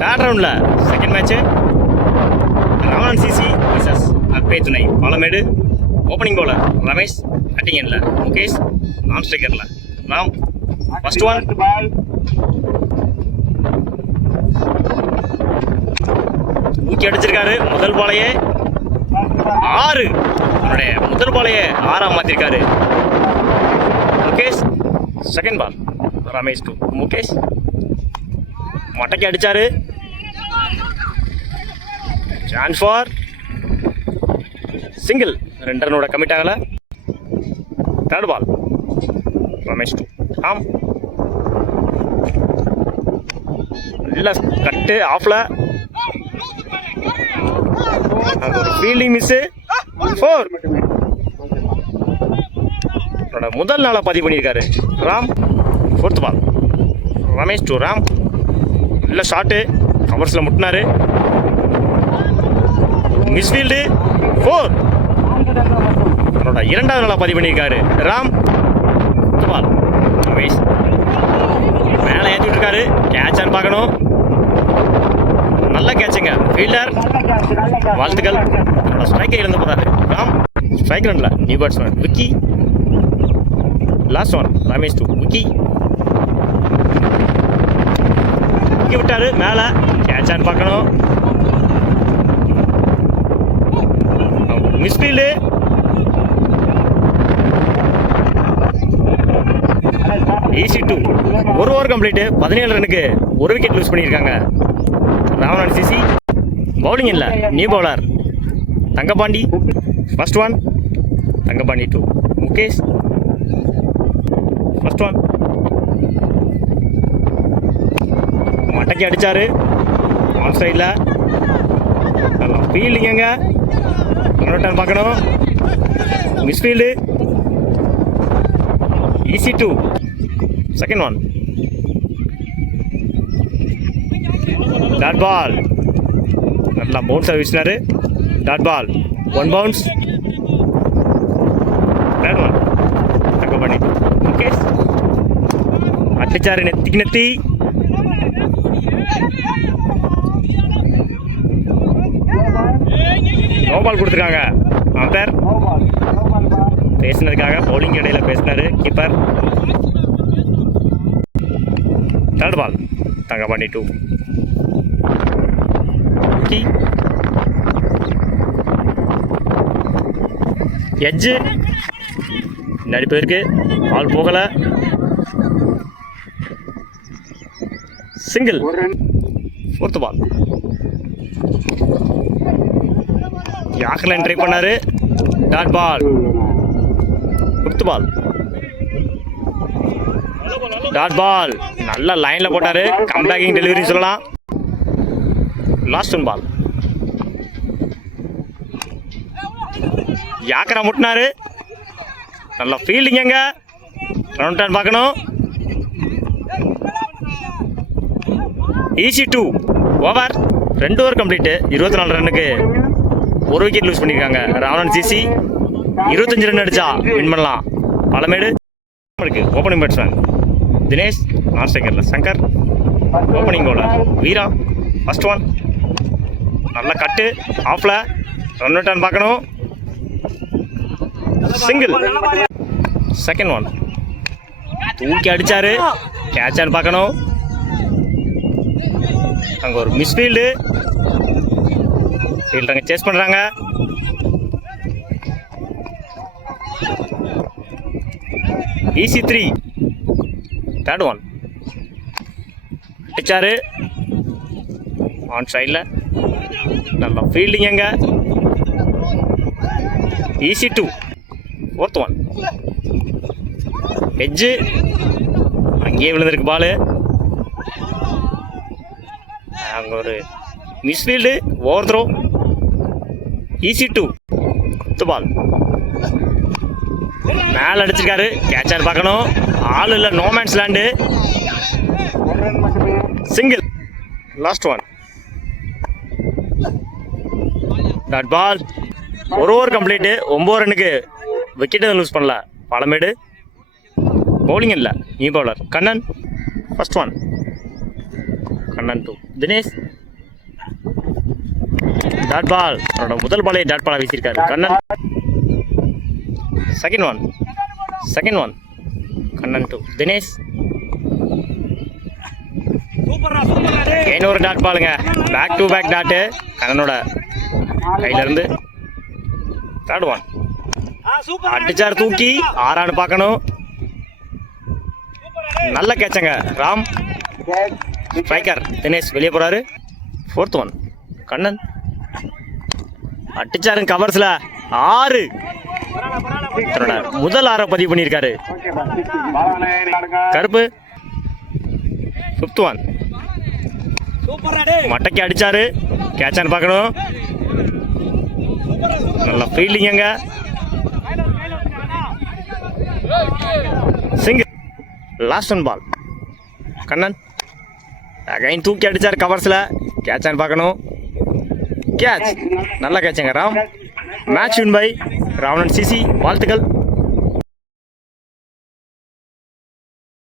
Third ரவுண்டில் second match Raman CC vs அற்பே துணை பாலமேடு. ஓப்பனிங் பவுலர் ரமேஷ், கட்டிங் எண்ணில் முகேஷ், நான் ஸ்ட்ரைக்கரில் ராம். ஃபர்ஸ்ட் ஒன் ஊக்கி அடிச்சிருக்காரு. முதல் பாலையே 6, அவருடைய முதல் பாலையே 6ஆக மாற்றிருக்காரு Mukesh. Second ball Ramesh to Mukesh, மட்டைக்கு அடிச்சாரு. சான்ஸ் ஃபார் சிங்கிள், 2 ரனோட கமிட் ஆகல. Third ball Ramesh to Ram, நல்ல கட்டு ஆஃப்ல, ஒரு ஃபீல்டிங் மிஸ். 4, முதல் நாளை பதிவு பண்ணியிருக்காரு Ram. Fourth ball Ramesh to Ram, நல்ல ஷாட்டு, கவர்ஸில் முட்டினாரு. மிஸ்ஃபீல்டு 4, அவரோட 2வது நாளாக பதிவு பண்ணியிருக்காரு ராம். ஃபோர்த் பால் ரமேஷ் மேலே ஏற்றி விட்டுருக்காரு. கேட்சான்னு பார்க்கணும். நல்ல கேட்சுங்க, ஃபீல்டர் வாழ்த்துக்கள். ஸ்ட்ரைக்கை இழந்து போகிறாரு ராம். ஸ்ட்ரைக் ரன்ல new batsman Vicky. Last one Ramesh to Vicky, Vicky விட்டாரு. மேலே கேட்சான்னு பார்க்கணும். மிஸ்ஃபீல்டு. Easy 2, 1 over complete. 17 ரனுக்கு 1 விக்கெட் லூஸ் பண்ணியிருக்காங்க ராமன் சிசி. பவுலிங் இல்லை new bowler Thangapandi. First one Thangapandi to Mukesh. First one மட்டைக்கு அடிச்சாரு ஆன் சைடில். நல்லா ஃபீல்டிங்க, டர்ன் பார்க்கணும். Misfield. Easy 2. Second one dot ball, நல்லா பவுன்ஸாக வீசினாரு. Dot ball 1 bounce. Third one தங்க பண்ணி முகேஷ் அடிச்சாரு நெத்திக்கு நெத்தி. நோ பால் கொடுத்துருக்காங்க. அம்பேர் பேசினதுக்காக பவுலிங் இடையில பேசினாரு keeper. Third ball Thangapandi 2 edge முன்னாடி போயிருக்கு, பால் போகலை. Single. Fourth ball yorker line try பண்ணாரு. Dot ball. Fifth ball dot ball, நல்ல லைனில் போட்டார். கம்பேக்கிங் டெலிவரி சொல்லலாம். லாஸ்ட் ஒன் பால் யாக்கரா முட்டினாரு. நல்லா ஃபீல்டிங்க, ரவுண்ட் டர்ன் பார்க்கணும். Easy 2 over. 2 over complete. 24 ரன்னுக்கு 1 விக்கெட் லூஸ் பண்ணியிருக்காங்க ராமன் சிசி. 25 ரன் அடிச்சா வின் பண்ணலாம் பாலமேடு. இருக்கு ஓப்பனிங் பேட்ஸ்மேன் தினேஷ், நான் ஸ்ட்ரைக்கரில் Shankar. Opening bowler Veera. First one நல்ல கட்டு ஆஃப்ல, ரன் டர்ன் பார்க்கணும். சிங்கிள். செகண்ட் ஒன் தூக்கி அடிச்சாரு. கேட்சான்னு பார்க்கணும். அங்கே ஒரு மிஸ்ஃபீல்டு. ஃபீல்டருங்க சேஸ் பண்ணுறாங்க. ஈஸி 3. தேர்ட் ஒன் அடிச்சாரு ஆன் சைடில். நல்லா ஃபீல்டிங்க. ஈஸி 2. ஃபோர்த் ஒன் எட்ஜு, அங்கேயே விழுந்திருக்கு பால். அங்கே ஒரு misfield, over throw. Easy 2. Fifth ball மேலே அடிச்சிருக்காரு. கேட்சான்னு பார்க்கணும். ஆள் இல்லை, no man's land. Single. Last one dot ball. 1 over complete. 9 ரன்னுக்கு விக்கெட் லூஸ் பண்ணல பாலமேடு. பவுலிங் இல்லை new bowler Kannan. First one Kannan to Dinesh. Dot ball. அவரோட முதல் பாலே டாட் பாலா வீசியிருக்காரு Kannan. Second one Kannan to Dinesh. இன்னொரு டாட் பாலுங்க. பேக் டு பேக் டாட்டு கண்ணனோட கையில இருந்து. தேர்ட் ஒன் அடிச்சார் தூக்கி. ஆறான்னு பார்க்கணும். நல்ல கேட்சங்க ராம். ஸ்ட்ரைக்கர் தினேஷ் வெளியே போறாரு. ஃபோர்த் ஒன் கண்ணன் அடிச்சாருங்க கவர்ஸ்ல. 6 தன்னோட முதல் 6 பதிவு பண்ணியிருக்காரு கருப்பு. ஃபிஃப்த் ஒன் மட்டைக்கு அடிச்சாரு. கேட்சான்னு பார்க்கணும். நல்ல ஃபீல்டிங்க. Single. Last one ball Kannan again தூக்கி அடிச்சார் கவர்ஸில். கேட்சான்னு பார்க்கணும். கேட்ச். நல்ல கேட்சுங்க Ram. Match win by Ravanan CC. வாழ்த்துக்கள்.